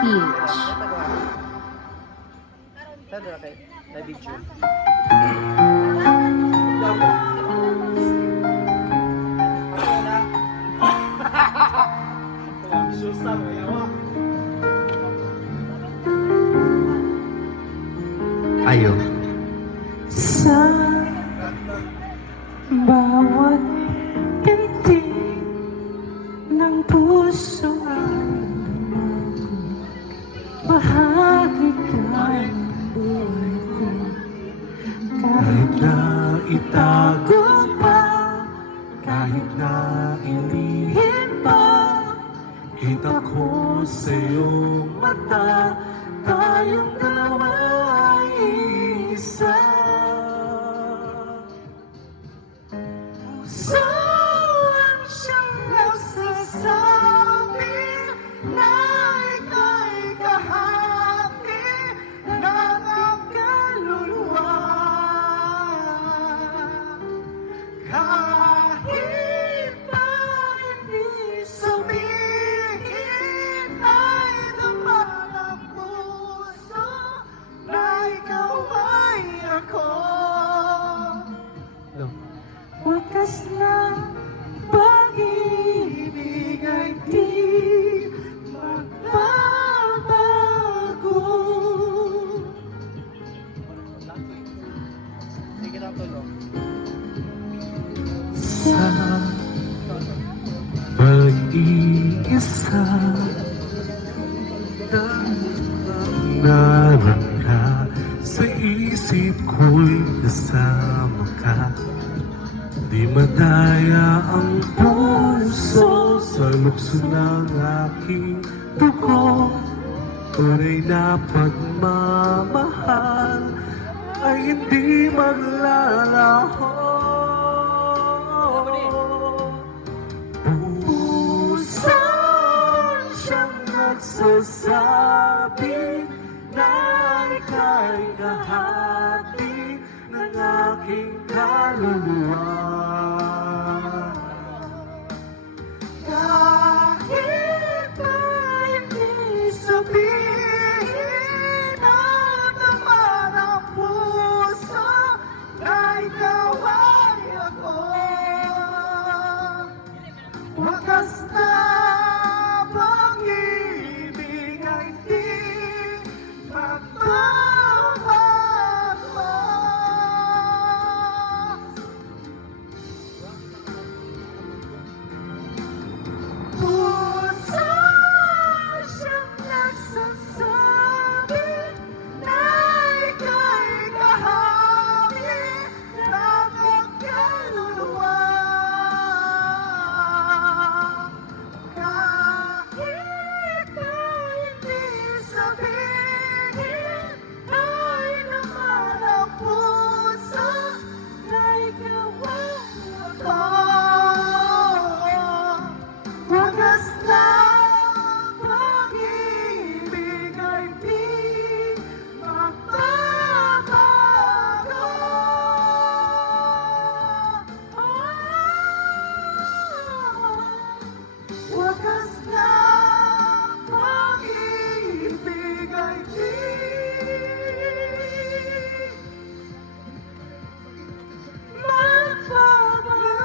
PH. Ayo. Sa bawat pinti ng puso ay bahagi ka ng buhay ko. Kahit na itago pa, kahit na ilihim pa, kita ko sa iyong mata, tayong dalawa ay isa. saan siyang nagsasabi na ika'y kahati ng ang kaluluwa? Kahit pa hindi sabihin ay naman ang puso na ikaw ay ako. No. Wakas na pag-ibig ay di magbabago. Sa pag-iisa narangka sa isip ko'y kasama ka. Di madaya ang puso sa lukso ng aking dugo. Tunay na pagmamahal ay hindi maglalaho. Pusan siyang nagsasabi na ika'y kahati ng aking kaluluwa. Kahit pa hindi sabihin at naman ang puso na ikaw ay ako. Wakas na pag-ibig ay di magbabago. Puso siyang nagsasabi na ika'y kahati ng ang kaluluwa. Kahit na hindi sabihin ay naman ang puso na ikaw ay ako. Wagas na pag-ibig ay di magbabago. Wagas na pag-ibig ay di magbabago.